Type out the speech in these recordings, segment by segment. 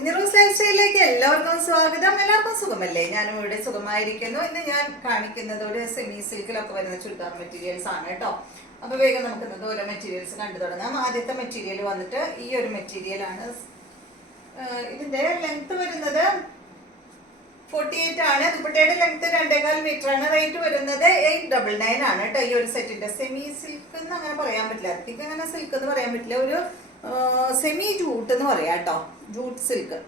കുഞ്ഞിറൂസ് life സ്റ്റൈലിലേക്ക് എല്ലാവർക്കും സ്വാഗതം. എല്ലാവർക്കും സുഖമല്ലേ? ഞാനും ഇവിടെ സുഖമായിരിക്കുന്നു. ഇന്ന് ഞാൻ കാണിക്കുന്നത് ഒരു സെമി സിൽക്കിലൊക്കെ വരുന്ന ചുരിദാർ മെറ്റീരിയൽസ് ആണ് കേട്ടോ. അപ്പോൾ വേഗം നമുക്ക് ഇന്നത്തെ ഓരോ മെറ്റീരിയൽസ് കണ്ടു തുടങ്ങാം. ആദ്യത്തെ മെറ്റീരിയൽ വന്നിട്ട് ഈ ഒരു മെറ്റീരിയൽ ആണ്. ഇതിന്റെ ലെങ്ത് വരുന്നത് 48 ആണ്. ദുപ്പട്ടയുടെ ലെങ്ത് 2.25 മീറ്റർ ആണ്. റേറ്റ് വരുന്നത് 899 ആണ് കേട്ടോ. ഈ ഒരു സെറ്റിന്റെ സെമി സിൽക്ക് എന്ന് അങ്ങനെ പറയാൻ പറ്റില്ല, അധികം അങ്ങനെ സിൽക്ക് എന്ന് പറയാൻ പറ്റില്ല, ഒരു സെമി ജൂട്ട് എന്ന് പറയാം കേട്ടോ. ജൂട്ട് സിൽക്ക്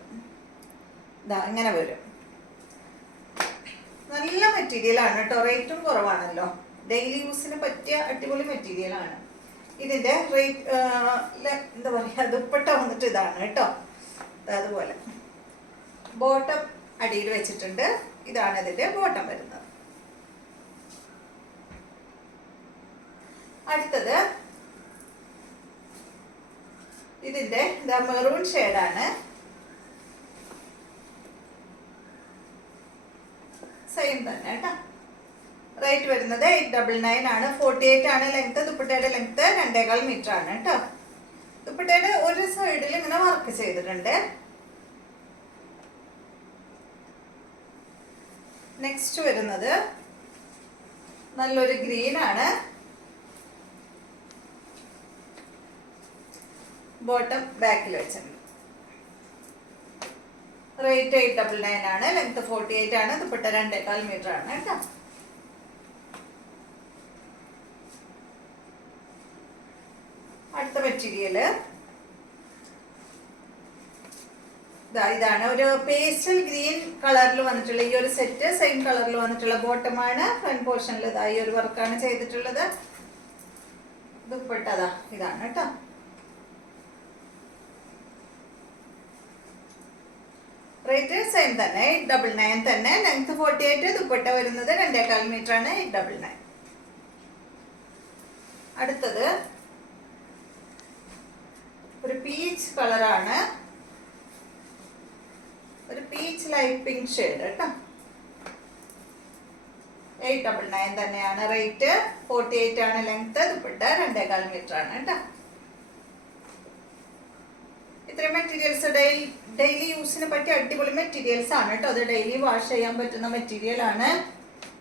ഇതാ ഇങ്ങനെ വരും. നല്ല മെറ്റീരിയൽ ആണ് കേട്ടോ. റേറ്റും കുറവാണല്ലോ. ഡെയിലി യൂസിന് പറ്റിയ അടിപൊളി മെറ്റീരിയൽ ആണ്. ഇതിന്റെ റേറ്റ് എന്താ പറയാ, ദുപ്പട്ട വന്നിട്ട് ഇതാണ് കേട്ടോ. അതുപോലെ ബോട്ടം അടിയിൽ വെച്ചിട്ടുണ്ട്. ഇതാണ് ഇതിന്റെ ബോട്ടം വരുന്നത്. അടുത്തത് ഇതിന്റെ മെറൂൺ ഷെയ്ഡാണ്. സെയിം തന്നെ കേട്ടോ. റേറ്റ് വരുന്നത് 899 ആണ്. 48 ആണ് ലെങ്ത്. ദുപ്പട്ടയുടെ ലെങ്ത് 2.25 മീറ്റർ ആണ് കേട്ടോ. ദുപ്പട്ടയുടെ ഒരു സൈഡിൽ ഇങ്ങനെ വർക്ക് ചെയ്തിട്ടുണ്ട്. നെക്സ്റ്റ് വരുന്നത് നല്ലൊരു ഗ്രീൻ ആണ്. ബോട്ടം ബാക്കിൽ വെച്ചിട്ടുണ്ട്. റേറ്റ് 899 ആണ്. ലെങ്ത് 48 ആണ്. ദുപ്പട്ട 2.25 മീറ്റർ ആണ് കേട്ടോ. അടുത്ത മെറ്റീരിയല് ഇതാണ്. ഒരു പേസ്റ്റൽ ഗ്രീൻ കളറിൽ വന്നിട്ടുള്ള ഈ ഒരു സെറ്റ് സെയിം കളറിൽ വന്നിട്ടുള്ള ബോട്ടമാണ്. ഫ്രണ്ട് പോർഷനിൽ ഇതാ ഈ ഒരു വർക്കാണ് ചെയ്തിട്ടുള്ളത്. ദുപ്പട്ട ഇതാണ് കേട്ടോ. റേറ്റ് സെയിം തന്നെ 899 തന്നെ. ലെങ്ത് 48. ദുപ്പട്ട വരുന്നത് 2.25 മീറ്റർ ആണ്. 899. അടുത്തത് ഒരു പീച്ച് കളറാണ്. ഒരു പീച്ച് ലൈറ്റ് പിങ്ക് ഷെയ്ഡ് കേട്ടോ. 899 തന്നെയാണ് റേറ്റ്. 48 ആണ് ലെങ്ത്. ദുപ്പട്ട 2.25 മീറ്റർ ആണ് കേട്ടോ. ഇത്രയും മെറ്റീരിയൽസ് ഡെയിലി യൂസിന് പറ്റിയ അടിപൊളി മെറ്റീരിയൽസ് ആണ് കേട്ടോ. അത് ഡെയിലി വാഷ് ചെയ്യാൻ പറ്റുന്ന മെറ്റീരിയൽ ആണ്.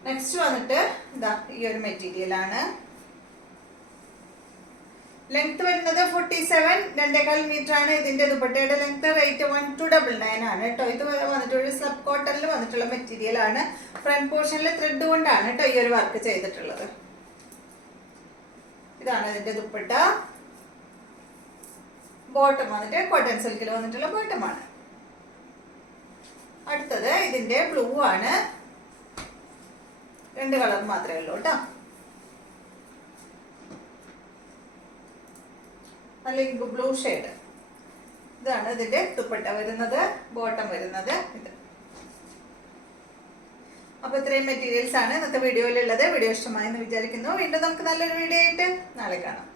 നെക്സ്റ്റ് വന്നിട്ട് ഇതാ ഈ ഒരു മെറ്റീരിയൽ ആണ്. ലെങ്ത് വരുന്നത് 47, 2.25 മീറ്റർ ആണ്. ഇതിന്റെ ദുപ്പട്ടയുടെ ലെങ്ത്. റേറ്റ് 1299 ആണ് കേട്ടോ. ഇത് വന്നിട്ട് ഒരു സ്ലബ് കോട്ടണിൽ വന്നിട്ടുള്ള മെറ്റീരിയൽ ആണ്. ഫ്രണ്ട് പോർഷനിൽ ത്രെഡ് കൊണ്ടാണ് കേട്ടോ ഈ ഒരു വർക്ക് ചെയ്തിട്ടുള്ളത്. ഇതാണ് ഇതിന്റെ ദുപ്പട്ട. ബോട്ടം വന്നിട്ട് കോട്ടൺ സിൽക്കിൽ വന്നിട്ടുള്ള ബോട്ടമാണ്. അടുത്തത് ഇതിന്റെ ബ്ലൂ ആണ്. 2 കളർ മാത്രമേ ഉള്ളൂ കേട്ടോ. അല്ലെങ്കിൽ ബ്ലൂ ഷെയ്ഡ്. ഇതാണ് ഇതിന്റെ ദുപ്പട്ട വരുന്നത്. ബോട്ടം വരുന്നത് ഇത്. അപ്പൊ ഇത്രയും മെറ്റീരിയൽസ് ആണ് ഇന്നത്തെ വീഡിയോയിലുള്ളത്. വീഡിയോ ഇഷ്ടമായെന്ന് വിചാരിക്കുന്നു. വീണ്ടും നമുക്ക് നല്ലൊരു വീഡിയോ ആയിട്ട് നാളെ കാണാം.